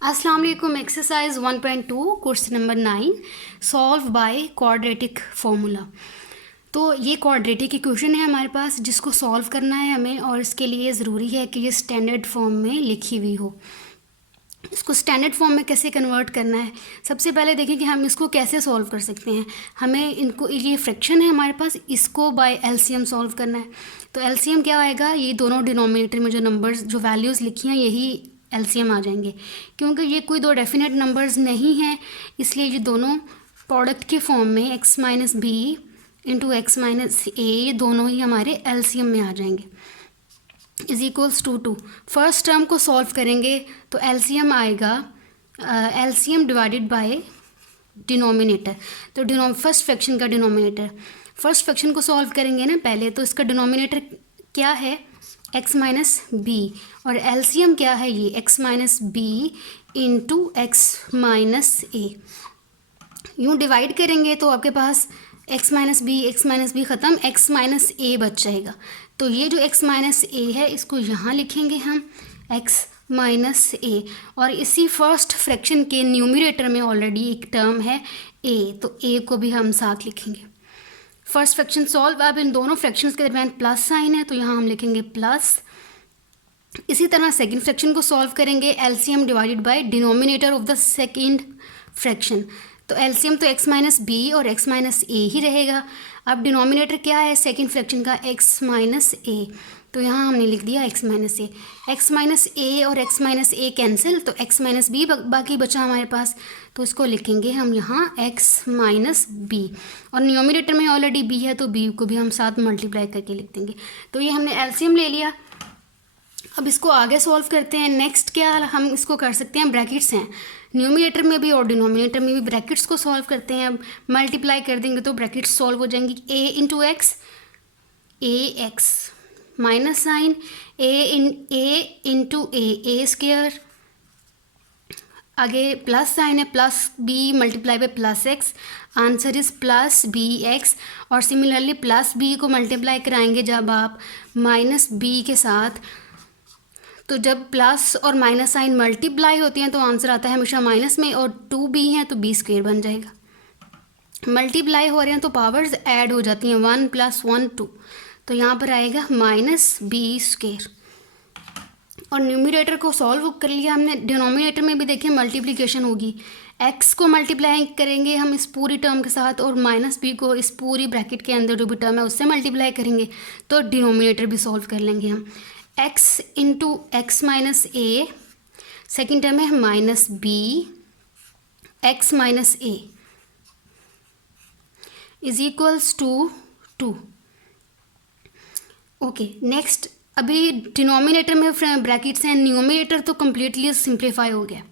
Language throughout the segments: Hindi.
अस्सलाम वालेकुम। Exercise 1.2 question number 9 solve by quadratic formula. तो ये क्वाड्रेटिक इक्वेशन है हमारे पास जिसको सॉल्व करना है हमें, और इसके लिए ज़रूरी है कि ये स्टैंडर्ड फॉर्म में लिखी हुई हो। इसको स्टैंडर्ड फॉर्म में कैसे कन्वर्ट करना है, सबसे पहले देखें कि हम इसको कैसे सॉल्व कर सकते हैं। हमें इनको, ये फ्रैक्शन है हमारे पास, इसको बाय एलसीएम सॉल्व करना है। तो एलसीएम क्या आएगा, ये दोनों डिनोमिनेटर में जो नंबर्स, जो वैल्यूज़ लिखी हैं, यही एलसीएम आ जाएंगे। क्योंकि ये कोई दो डेफिनेट नंबर्स नहीं हैं, इसलिए ये दोनों प्रोडक्ट के फॉर्म में x minus B into x minus A, ये दोनों ही हमारे एलसीएम में आ जाएंगे। Is equals to first term को सॉल्व करेंगे तो एलसीएम आएगा, एलसीएम डिवाइडेड बाय डिनोमिनेटर। तो फर्स्ट फ्रैक्शन का डिनोमिनेटर, फर्स्ट फ्रैक्शन को सॉल्व करेंगे ना पहले, तो इसका डिनोमिनेटर क्या है, x माइनस बी, और एलसीएम क्या है, ये x minus B into x minus A. यूँ डिवाइड करेंगे तो आपके पास x माइनस बी ख़त्म, x माइनस ए बच जाएगा। तो ये जो x माइनस ए है इसको यहाँ लिखेंगे हम x माइनस ए, और इसी फर्स्ट फ्रैक्शन के न्यूमरेटर में ऑलरेडी एक टर्म है a, तो a को भी हम साथ लिखेंगे। फर्स्ट फ्रैक्शन सॉल्व, अब इन दोनों फ्रैक्शंस के दरमियान प्लस साइन है तो यहाँ हम लिखेंगे प्लस। इसी तरह सेकंड फ्रैक्शन को सॉल्व करेंगे, LCM divided by denominator of the second fraction. तो एलसीएम तो x माइनस बी और x माइनस ए ही रहेगा। अब डिनोमिनेटर क्या है सेकंड फ्रैक्शन का, x माइनस ए, तो यहाँ हमने लिख दिया x माइनस ए। x माइनस ए और x माइनस ए कैंसिल, तो x माइनस बी बाकी बचा हमारे पास, तो इसको लिखेंगे हम यहाँ x माइनस बी, और न्यूमरेटर में ऑलरेडी b है तो b को भी हम साथ मल्टीप्लाई करके लिख देंगे। तो ये हमने एलसीएम ले लिया। अब इसको आगे सॉल्व करते हैं। नेक्स्ट क्या हम इसको कर सकते हैं, ब्रैकेट्स हैं न्यूमरेटर में भी और डिनोमिनेटर में भी, ब्रैकेट्स को सॉल्व करते हैं। अब मल्टीप्लाई कर देंगे तो ब्रैकेट्स सॉल्व हो जाएंगी, a into x, a x minus sign a into a square, आगे प्लस साइन है, plus b multiply by plus x, answer is plus B x. और सिमिलरली प्लस बी को मल्टीप्लाई कराएंगे जब आप माइनस बी के साथ, तो जब प्लस और माइनस साइन मल्टीप्लाई होती हैं तो आंसर आता है हमेशा माइनस में, और 2b हैं तो बी स्क्वायर बन जाएगा। मल्टीप्लाई हो रहे हैं तो पावर्स ऐड हो जाती हैं, 1 + 1 2, तो यहाँ पर आएगा माइनस बी स्क्वायर। और न्यूमरेटर को सॉल्व कर लिया हमने। डिनोमिनेटर में भी देखिए मल्टीप्लिकेशन होगी, x को मल्टीप्लाई करेंगे हम इस पूरी टर्म के साथ, और माइनस बी को इस पूरी ब्रैकेट के अंदर जो भी टर्म है उससे मल्टीप्लाई करेंगे, तो डिनोमिनेटर भी सॉल्व कर लेंगे हम। x into x minus a, second term है minus b x minus a is equals to 2। Okay, next अभी डिनोमिनेटर में ब्रैकेट्स हैं, न्यूमरेटर तो कम्प्लीटली सिंप्लीफाई हो गया,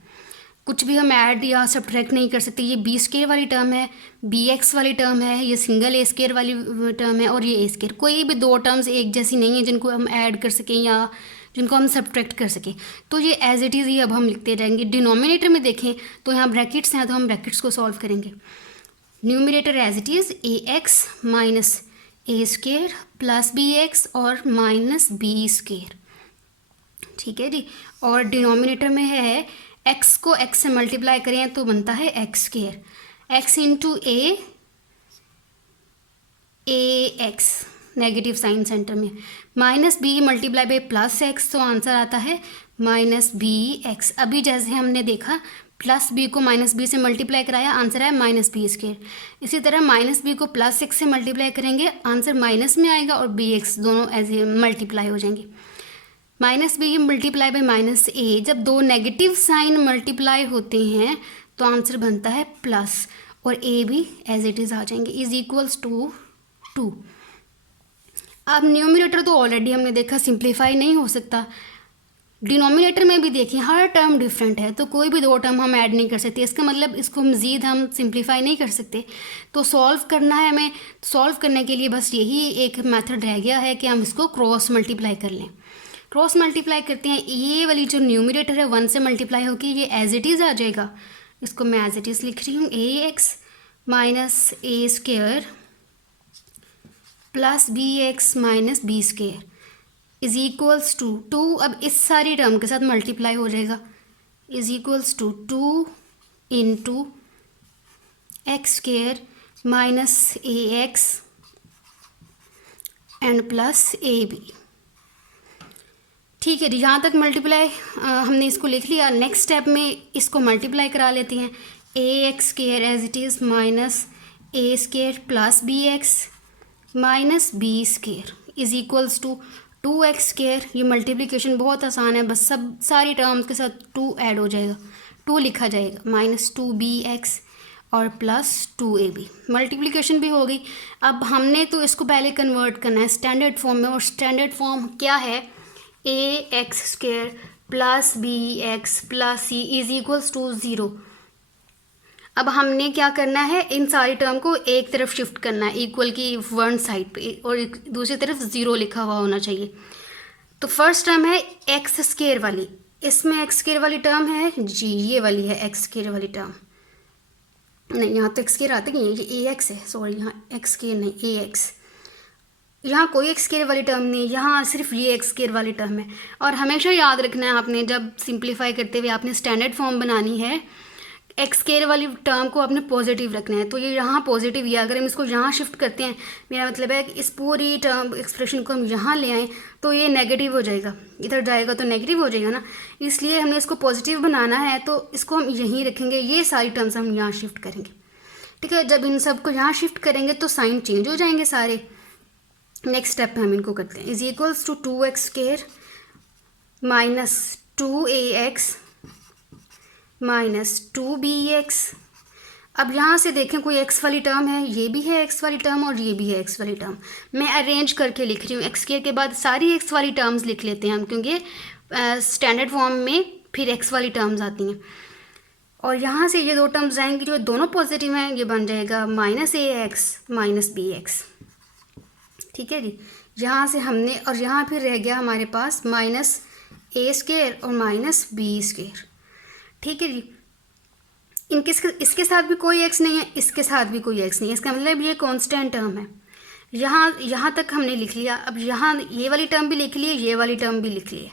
कुछ भी हम ऐड या सब्ट्रैक्ट नहीं कर सकते। ये बी स्क्वायर वाली टर्म है, बी एक्स वाली टर्म है, ये सिंगल ए स्क्वायर वाली टर्म है, और ये ए स्क्वायर। कोई भी दो टर्म्स एक जैसी नहीं है जिनको हम ऐड कर सकें या जिनको हम सब्ट्रैक्ट कर सकें, तो ये एज इट इज़ ही अब हम लिखते रहेंगे। डिनोमिनेटर में देखें तो यहाँ ब्रैकेट्स हैं तो हम ब्रैकेट्स को सॉल्व करेंगे। Numerator as it is a x minus A square plus B x और माइनस बी स्क्वायर, ठीक है जी। और डिनोमिनेटर में है x को x से मल्टीप्लाई करें तो बनता है x square, x into a x, negative sign centre में, minus b multiply by plus x, तो आंसर आता है माइनस बी एक्स। अभी जैसे हमने देखा प्लस बी को माइनस बी से मल्टीप्लाई कराया, आंसर है माइनस बी स्क्वायर। इसी तरह माइनस बी को प्लस एक्स से मल्टीप्लाई करेंगे, आंसर माइनस में आएगा, और बी एक्स दोनों एज ए मल्टीप्लाई हो जाएंगे। Minus b multiply by minus ए, जब दो नेगेटिव साइन मल्टीप्लाई होते हैं तो आंसर बनता है प्लस, और ए भी एज इट इज़ आ जाएंगे, इज इक्वल्स टू 2। अब न्यूमरेटर तो ऑलरेडी हमने देखा सिंप्लीफाई नहीं हो सकता। डिनोमिनेटर में भी देखिए हर टर्म डिफरेंट है, तो कोई भी दो टर्म हम ऐड नहीं कर सकते, इसका मतलब इसको मज़ीद हम सिंप्लीफाई नहीं कर सकते। तो सॉल्व करना है हमें, सॉल्व करने के लिए बस यही एक मेथड रह गया है कि हम इसको क्रॉस मल्टीप्लाई कर लें। क्रॉस मल्टीप्लाई करते हैं, ये वाली जो न्यूमरेटर है 1 से मल्टीप्लाई होकर ये एज इट इज़ आ जाएगा, इसको मैं एज इट इज़ लिख रही हूँ, A x minus A square plus B x minus B square is equals to 2। अब इस सारी टर्म के साथ मल्टीप्लाई हो जाएगा, is equals to 2 into x square minus a x and plus a b. ठीक है जी, यहाँ तक मल्टीप्लाई हमने इसको लिख लिया। नेक्स्ट स्टेप में इसको मल्टीप्लाई करा लेते हैं। A X square as it is minus A square plus B x minus B square is equals to 2x square. ये मल्टीप्लिकेशन बहुत आसान है, बस सब सारी टर्म्स के साथ 2 ऐड हो जाएगा, 2 लिखा जाएगा, माइनस 2bx और प्लस 2ab। मल्टीप्लिकेशन भी हो गई। अब हमने तो इसको पहले कन्वर्ट करना है स्टैंडर्ड फॉर्म में, और स्टैंडर्ड फॉर्म क्या है, A X square plus B X plus C is equals to 0। अब हमने क्या करना है, इन सारी टर्म को एक तरफ शिफ्ट करना है, इक्वल की वन साइड पे, और दूसरी तरफ 0 लिखा हुआ होना चाहिए। तो फर्स्ट टर्म है एक्स स्क्वायर वाली, इसमें एक्स स्क्वायर वाली टर्म है जी, ये वाली है एक्स स्क्वायर वाली टर्म। नहीं, यहाँ तो एक्स स्क्वायर आता नहीं है, ये ए एक्स है, सॉरी, यहाँ एक्स स्क्वायर नहीं, ए एक्स। यहाँ कोई एक्स स्क्वायर वाली टर्म नहीं है, यहाँ सिर्फ ये एक्स स्क्वायर वाली टर्म है। और हमेशा याद रखना है आपने, जब सिंप्लीफाई करते हुए आपने स्टैंडर्ड फॉर्म बनानी है, एक्स स्क्वायर वाली टर्म को आपने पॉजिटिव रखना है। तो ये यहाँ पॉजिटिव है, अगर हम इसको यहाँ शिफ्ट करते हैं, मेरा मतलब है कि इस पूरी टर्म एक्सप्रेशन को हम यहाँ ले आएँ तो ये नेगेटिव हो जाएगा, इधर जाएगा तो नेगेटिव हो जाएगा ना, इसलिए हमने इसको पॉजिटिव बनाना है, तो इसको हम यहीं रखेंगे, ये सारी टर्म्स हम यहाँ शिफ्ट करेंगे। ठीक है, जब इन सबको यहाँ शिफ्ट करेंगे तो साइन चेंज हो जाएंगे सारे। नेक्स्ट स्टेप पे हम इनको करते हैं, is equals to 2x square minus 2ax minus 2bx। अब यहाँ से देखें कोई x वाली टर्म है, ये भी है x वाली टर्म और ये भी है x वाली टर्म। मैं अरेंज करके लिख रही हूँ, x स्क्वायर के बाद सारी x वाली टर्म्स लिख लेते हैं हम, क्योंकि स्टैंडर्ड फॉर्म में फिर x वाली टर्म्स आती हैं। और यहाँ से ये दो टर्म्स आएंगी जो दोनों पॉजिटिव हैं, ये बन जाएगा माइनस ax माइनस bx। ठीक है जी, यहाँ से हमने, और यहाँ फिर रह गया हमारे पास माइनस ए स्क्वायर और माइनस बी स्क्वायर। ठीक है जी, इसके साथ भी कोई x नहीं है, इसके साथ भी कोई x नहीं है, इसका मतलब ये कांस्टेंट टर्म है। यहाँ तक हमने लिख लिया। अब यहाँ ये वाली टर्म भी लिख ली है, ये वाली टर्म भी लिख ली है।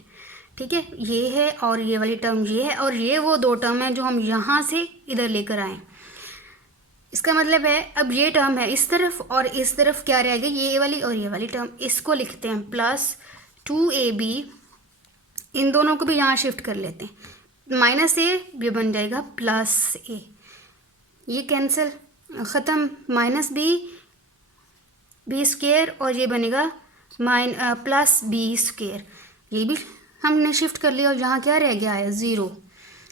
ठीक है, ये है और ये वाली टर्म ये है, और ये वो दो टर्म है जो हम यहाँ से इधर लेकर आए। इसका मतलब है अब ये टर्म है इस तरफ, और इस तरफ क्या रहेगा, ये वाली और ये वाली टर्म। इसको लिखते हैं प्लस 2ab, इन दोनों को भी यहाँ शिफ्ट कर लेते हैं, माइनस ए ये बन जाएगा प्लस ए, ये कैंसिल ख़त्म, माइनस बी स्क्वायर और ये बनेगा प्लस बी स्क्वायर, ये भी हमने शिफ्ट कर लिया। और यहाँ क्या रह गया है 0,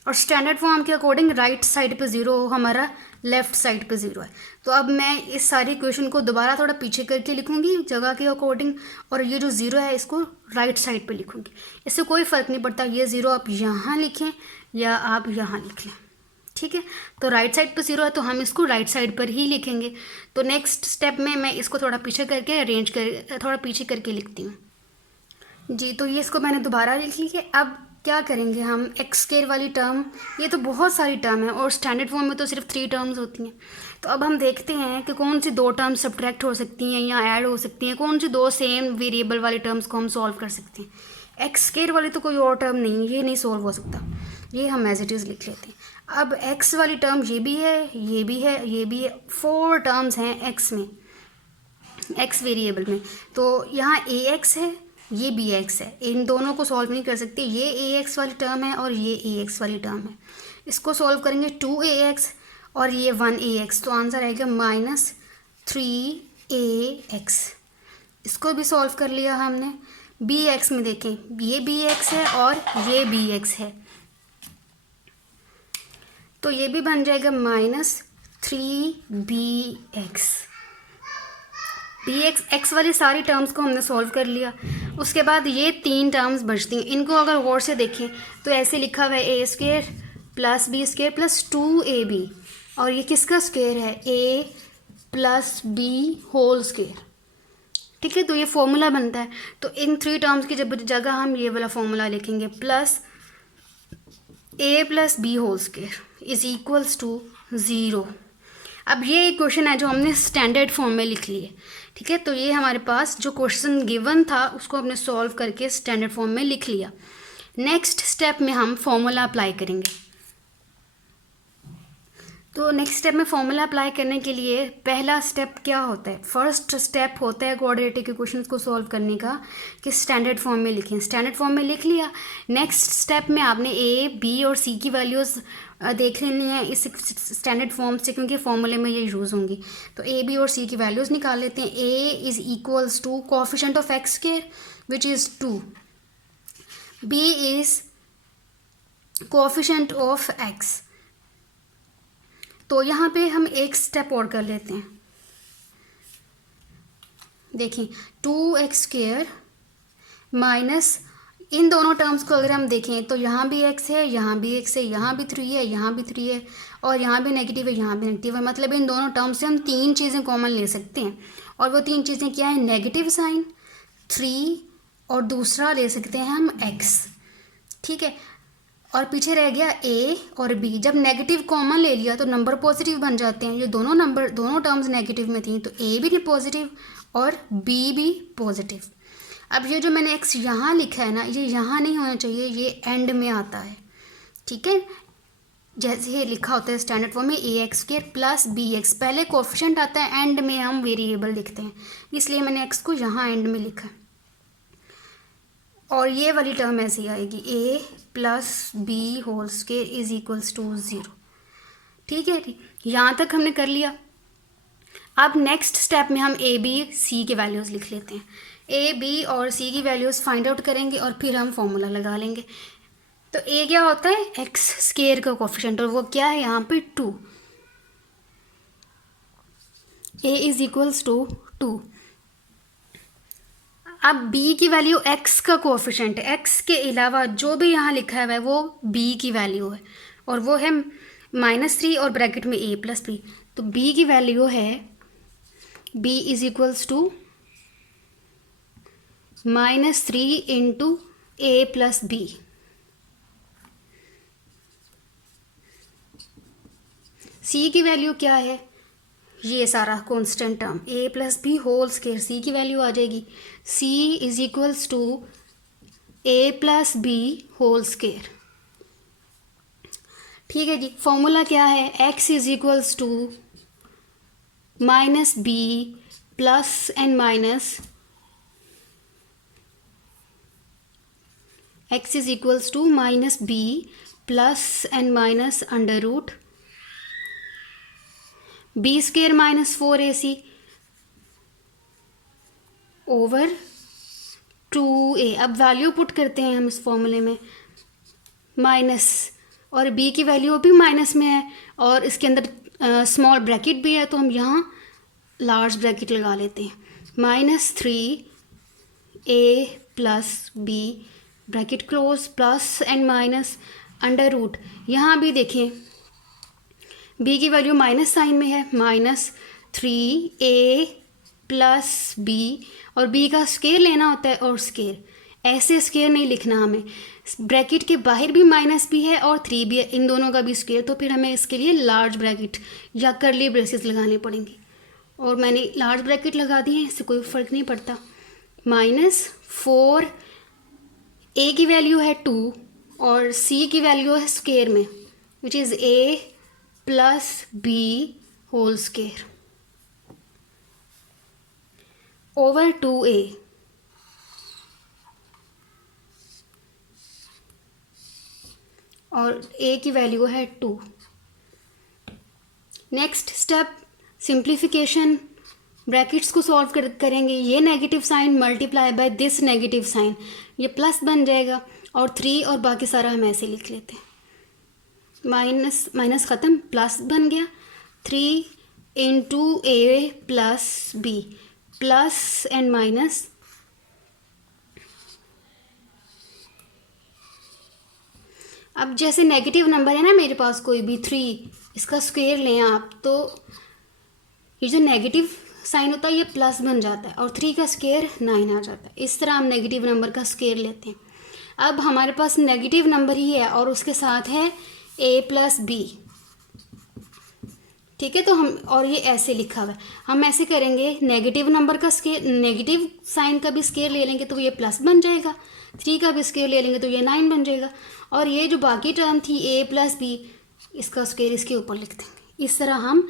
और स्टैंडर्ड फॉर्म के अकॉर्डिंग राइट साइड पे 0 हमारा, लेफ़्ट साइड पे 0 है। तो अब मैं इस सारी इक्वेशन को दोबारा थोड़ा पीछे करके लिखूंगी जगह के अकॉर्डिंग, और ये जो 0 है इसको राइट साइड पे लिखूंगी। इससे कोई फ़र्क नहीं पड़ता, ये 0 आप यहाँ लिखें या आप यहाँ लिख लें। ठीक है, तो राइट साइड पे 0 है तो हम इसको राइट साइड पर ही लिखेंगे। तो नेक्स्ट स्टेप में मैं इसको थोड़ा पीछे करके अरेंज कर, थोड़ा पीछे करके लिखती हूँ जी। तो ये इसको मैंने दोबारा लिख ली है। अब क्या करेंगे हम, एक्स स्क्वायर वाली टर्म, ये तो बहुत सारी टर्म है और स्टैंडर्ड फॉर्म में तो सिर्फ 3 टर्म्स होती हैं। तो अब हम देखते हैं कि कौन सी 2 टर्म्स सब्ट्रैक्ट हो सकती हैं या ऐड हो सकती हैं, कौन सी 2 सेम वेरिएबल वाली टर्म्स को हम सॉल्व कर सकते हैं। एक्स स्क्वायर वाली तो कोई और टर्म नहीं, ये नहीं सॉल्व हो सकता, ये हम एज इट इज़ लिख लेते हैं। अब एक्स वाली टर्म ये भी है, ये भी है, ये भी है, 4 टर्म्स हैं एक्स में, एक्स वेरिएबल में। तो यहाँ ए एक्स है, ये बी एक्स है, इन दोनों को सॉल्व नहीं कर सकते। ये ए एक्स वाली टर्म है और ये ए एक्स वाली टर्म है, इसको सॉल्व करेंगे 2ax और ये 1ax, तो आंसर आएगा माइनस 3ax। इसको भी सॉल्व कर लिया हमने। बी एक्स में देखें, ये बी एक्स है और ये बी एक्स है, तो ये भी बन जाएगा माइनस 3bx। बी एक्स वाली सारी टर्म्स को हमने सॉल्व कर लिया। उसके बाद ये 3 टर्म्स बचती हैं, इनको अगर गौर से देखें तो ऐसे लिखा हुआ है A square plus B square plus 2ab, और ये किसका स्क्वायर है, a plus B whole square. ठीक है, तो ये फॉर्मूला बनता है। तो इन 3 टर्म्स की जगह हम ये वाला फॉर्मूला लिखेंगे, plus a plus B whole square is equals to 0। अब ये एक क्वेश्चन है जो हमने स्टैंडर्ड फॉर्म में लिख ली है। ठीक है, तो ये हमारे पास जो क्वेश्चन गिवन था उसको हमने सॉल्व करके स्टैंडर्ड फॉर्म में लिख लिया। नेक्स्ट स्टेप में हम फॉर्मूला अप्लाई करेंगे। तो नेक्स्ट स्टेप में फॉर्मूला अप्लाई करने के लिए पहला स्टेप क्या होता है, फर्स्ट स्टेप होता है क्वाड्रेटिक इक्वेशंस को सॉल्व करने का कि स्टैंडर्ड फॉर्म में लिखें। स्टैंडर्ड फॉर्म में लिख लिया, नेक्स्ट स्टेप में आपने ए बी और सी की वैल्यूज़ देख लेनी है इस स्टैंडर्ड फॉर्म से, क्योंकि फॉर्मूले में ये यूज़ होंगी। तो ए बी और सी की वैल्यूज़ निकाल लेते हैं। A is equals to coefficient of x square which is 2, b is coefficient of x. तो यहाँ पे हम एक स्टेप और कर लेते हैं। देखिए 2x² माइनस इन दोनों टर्म्स को अगर हम देखें तो यहाँ भी x है, यहाँ भी x है, यहाँ भी 3 है, यहाँ भी 3 है, और यहाँ भी नेगेटिव है, यहाँ भी नेगेटिव है। मतलब इन दोनों टर्म्स से हम 3 चीज़ें कॉमन ले सकते हैं, और वो 3 चीज़ें क्या है, नेगेटिव साइन, 3, और दूसरा ले सकते हैं हम x। ठीक है, और पीछे रह गया a और b। जब नेगेटिव कॉमन ले लिया तो नंबर पॉजिटिव बन जाते हैं। ये दोनों टर्म्स नेगेटिव में थी, तो a भी पॉजिटिव और b भी पॉजिटिव। अब ये जो मैंने x यहाँ लिखा है ना, ये यहाँ नहीं होना चाहिए, ये एंड में आता है। ठीक है, जैसे ये लिखा होता है स्टैंडर्ड फॉर्म में ax² प्लस bx, पहले कोएफिशिएंट आता है, एंड में हम वेरिएबल लिखते हैं, इसलिए मैंने x को यहाँ एंड में लिखा है। और ये वाली टर्म ऐसे ही आएगी, a plus B whole square is equals to 0। ठीक है, यहाँ तक हमने कर लिया। अब नेक्स्ट स्टेप में हम a b c के वैल्यूज़ लिख लेते हैं। a b और c की वैल्यूज़ फाइंड आउट करेंगे और फिर हम फॉर्मूला लगा लेंगे। तो a क्या होता है, एक्स स्क्वायर का कोएफिशिएंट, और वो क्या है यहाँ पे 2। a is equals to 2। अब b की वैल्यू x का कोएफिशिएंट है, x के अलावा जो भी यहाँ लिखा हुआ है वो b की वैल्यू है, और वो है -3 और ब्रैकेट में a प्लस b। तो b की वैल्यू है b is equals to -3 into a plus b। c की वैल्यू क्या है, ये सारा constant term a plus B whole square, c की वैल्यू आ जाएगी c is equals to a plus B whole square. ठीक है जी, फॉर्मूला क्या है, x is equals to minus b plus and minus x is equals to minus b plus and minus under root b square minus 4ac over 2a। अब वैल्यू पुट करते हैं हम इस फॉर्मूले में, माइनस, और b की वैल्यू भी माइनस में है, और इसके अंदर स्मॉल ब्रैकेट भी है, तो हम यहाँ लार्ज ब्रैकेट लगा लेते हैं। -3a plus B bracket close plus and minus under root, यहाँ भी देखें b की वैल्यू माइनस साइन में है, -3a प्लस b, और b का स्क्वायर लेना होता है, और स्क्वायर ऐसे स्क्वायर नहीं लिखना हमें, ब्रैकेट के बाहर भी माइनस भी है और 3 भी है, इन दोनों का भी स्क्वायर, तो फिर हमें इसके लिए लार्ज ब्रैकेट या करली ब्रेसेस लगाने पड़ेंगे, और मैंने लार्ज ब्रैकेट लगा दी है, इससे कोई फ़र्क नहीं पड़ता। -4 a की वैल्यू है 2 और c की वैल्यू है स्क्वायर में, which is a plus B whole square over 2a। और a की वैल्यू है 2। नेक्स्ट स्टेप सिंप्लीफिकेशन, ब्रैकेट्स को सॉल्व करेंगे। ये negative sign multiply by this negative sign, ये प्लस बन जाएगा, और 3 और बाकी सारा हम ऐसे लिख लेते हैं। माइनस माइनस ख़त्म, प्लस बन गया, 3 into a plus b, plus and minus अब जैसे नेगेटिव नंबर है ना मेरे पास कोई भी 3, इसका स्क्वायर लें आप, तो ये जो नेगेटिव साइन होता है ये प्लस बन जाता है, और 3 का स्क्वायर 9 आ जाता है। इस तरह हम नेगेटिव नंबर का स्क्वायर लेते हैं। अब हमारे पास नेगेटिव नंबर ही है और उसके साथ है a प्लस बी, ठीक है। तो हम, और ये ऐसे लिखा हुआ है, हम ऐसे करेंगे, नेगेटिव नंबर का स्केयर, नेगेटिव साइन का भी स्केयर ले लेंगे तो ये प्लस बन जाएगा, 3 का भी स्केयर ले लेंगे तो ये 9 बन जाएगा, और ये जो बाकी टर्म थी ए प्लस बी, इसका स्केयर इसके ऊपर लिख देंगे। इस तरह हम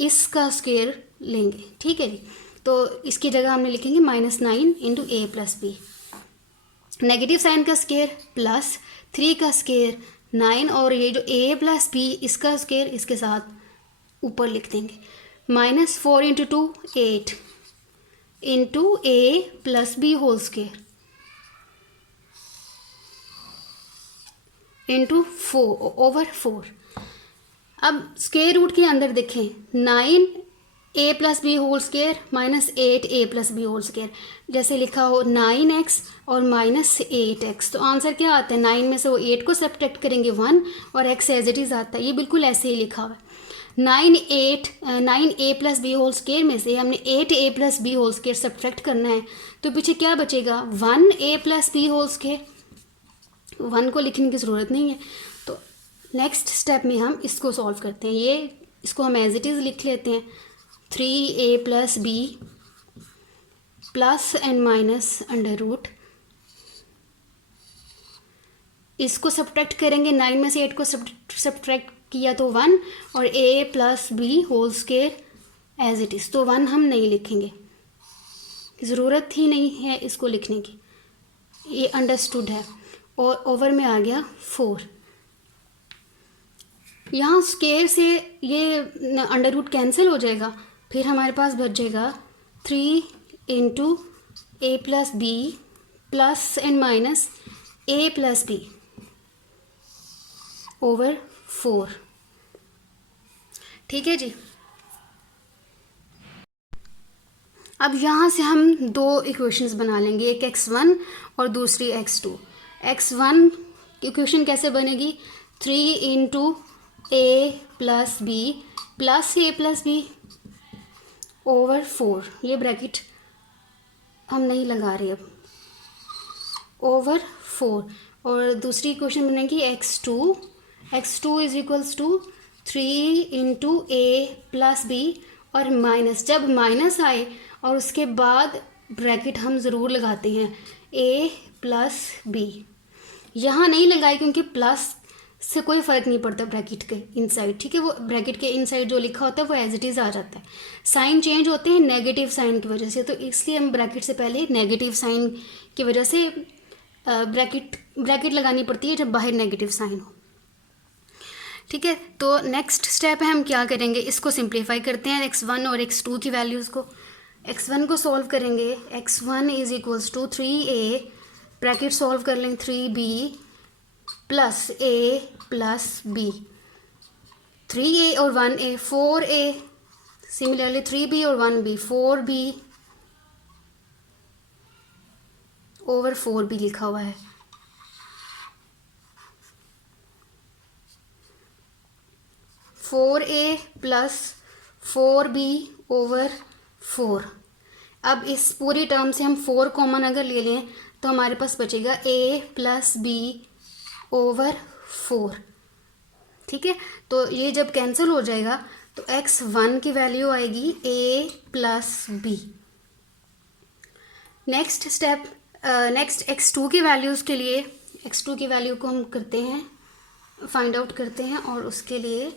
इसका स्केयर लेंगे, ठीक है जी। तो इसकी जगह हमने लिखेंगे -9 इंटू ए प्लस बी। नेगेटिव साइन का स्केयर प्लस 3 का स्केयर 9, और ये जो ए प्लस बी इसका स्केयर इसके साथ ऊपर लिख देंगे। -4 इंटू 2 8 इंटू ए plus B whole square into 4/4। अब स्केयर रूट के अंदर देखें, 9 A plus B whole square -8 A plus B whole square, जैसे लिखा हो 9x और -8x। तो आंसर क्या आता है, 9 में से वो 8 को सब्ट्रैक्ट करेंगे 1, और x एज इट इज़ आता है। ये बिल्कुल ऐसे ही लिखा हुआ है। 9 A plus B whole square में से हमने 8 A plus B whole square subtract करना है, तो पीछे क्या बचेगा, 1 A plus B whole square. 1 को लिखने की ज़रूरत नहीं है। तो नेक्स्ट स्टेप में हम इसको सॉल्व करते हैं। ये इसको हम एज इट इज़ लिख लेते हैं, 3a plus b plus and minus under root, इसको सब्ट्रैक्ट करेंगे, 9 में से 8 को सब्ट्रैक्ट किया तो 1, और a plus B whole square as it is. तो 1 हम नहीं लिखेंगे, ज़रूरत ही नहीं है इसको लिखने की, ये अंडरस्टूड है। और ओवर में आ गया 4। यहाँ स्केयर से ये अंडर रूट कैंसिल हो जाएगा, फिर हमारे पास बच जाएगा 3 into A plus b plus and minus a plus B over 4। ठीक है जी। अब यहाँ से हम 2 इक्वेशंस बना लेंगे, एक x1 और दूसरी x2। x1 इक्वेशन कैसे बनेगी, 3 इंटू ए प्लस बी प्लस ए प्लस बी ओवर 4, ये ब्रैकेट हम नहीं लगा रहे अब, ओवर 4। और दूसरी इक्वेशन बनेगी x2 is equals to 3 into A plus b, और माइनस, जब माइनस आए और उसके बाद ब्रैकेट हम ज़रूर लगाते हैं, a प्लस बी। यहाँ नहीं लगाए क्योंकि प्लस से कोई फ़र्क नहीं पड़ता ब्रैकेट के इनसाइड, ठीक है। वो ब्रैकेट के इनसाइड जो लिखा होता है वो एज इट इज़ आ जाता है। साइन चेंज होते हैं नेगेटिव साइन की वजह से, तो इसलिए हम ब्रैकेट से पहले नेगेटिव साइन की वजह से ब्रैकेट लगानी पड़ती है जब बाहर नेगेटिव साइन हो, ठीक है। तो नेक्स्ट स्टेप है, हम क्या करेंगे, इसको सिंप्लीफाई करते हैं x1 और x2 की वैल्यूज़ को। x1 को सॉल्व करेंगे, x1 is equals to 3a, bracket solve कर लेंगे, 3b plus a plus b, 3a और 1a 4a, सिमिलरली 3b और 1b 4b ओवर 4b लिखा हुआ है। फोर ए प्लस 4b ओवर 4। अब इस पूरी टर्म से हम 4 कॉमन अगर ले लें तो हमारे पास बचेगा a प्लस बी ओवर 4, ठीक है। तो ये जब कैंसिल हो जाएगा तो x1 की वैल्यू आएगी a plus b. Next step, next x2 की वैल्यूज़ के लिए, x2 की वैल्यू को हम करते हैं, फाइंड आउट करते हैं, और उसके लिए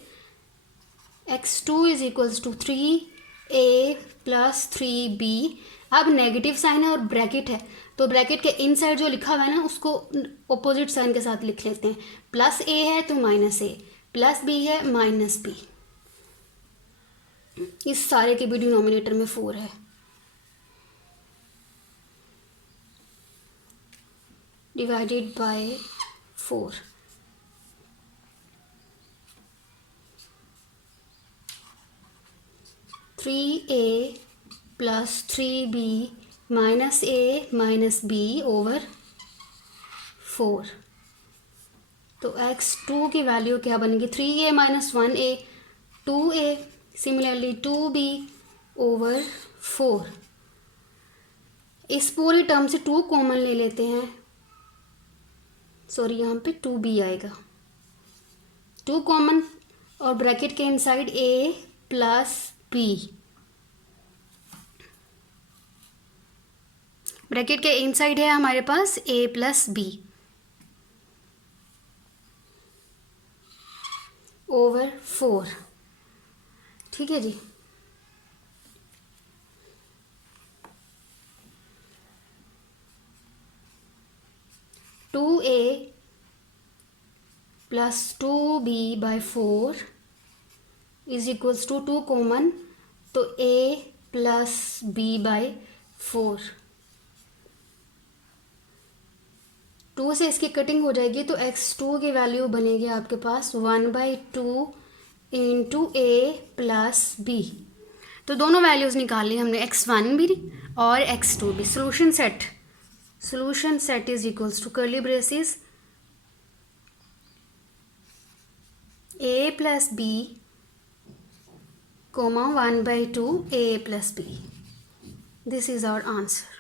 x2 is equals to 3a plus 3b। अब नेगेटिव साइन है और ब्रैकेट है, तो ब्रैकेट के इनसाइड जो लिखा हुआ है ना उसको ऑपोजिट साइन के साथ लिख लेते हैं। प्लस a है तो माइनस a, प्लस b है माइनस b। इस सारे के भी डिनोमिनेटर में 4 है, divided by 4। Three A plus 3b minus a minus b over 4। तो x2 की वैल्यू क्या बनेगी, 3a minus 1a 2a, similarly 2b over 4। इस पूरी टर्म से 2 कॉमन ले लेते हैं, सॉरी यहाँ पे 2b आएगा, 2 कॉमन, और ब्रैकेट के inside a plus B, bracket के इनसाइड है हमारे पास a प्लस बी ओवर 4। ठीक है जी। Two A plus 2b by 4 is equals to 2 common, तो a प्लस बी बाई 4। 2 से इसकी कटिंग हो जाएगी तो x2 की वैल्यू बनेगी आपके पास 1/2 इंटू ए प्लस बी। तो दोनों वैल्यूज़ निकाल ली हमने, x1 भी और x2 भी। Solution set is equals to curly braces a plus b comma 1/2 a plus b. This is our answer.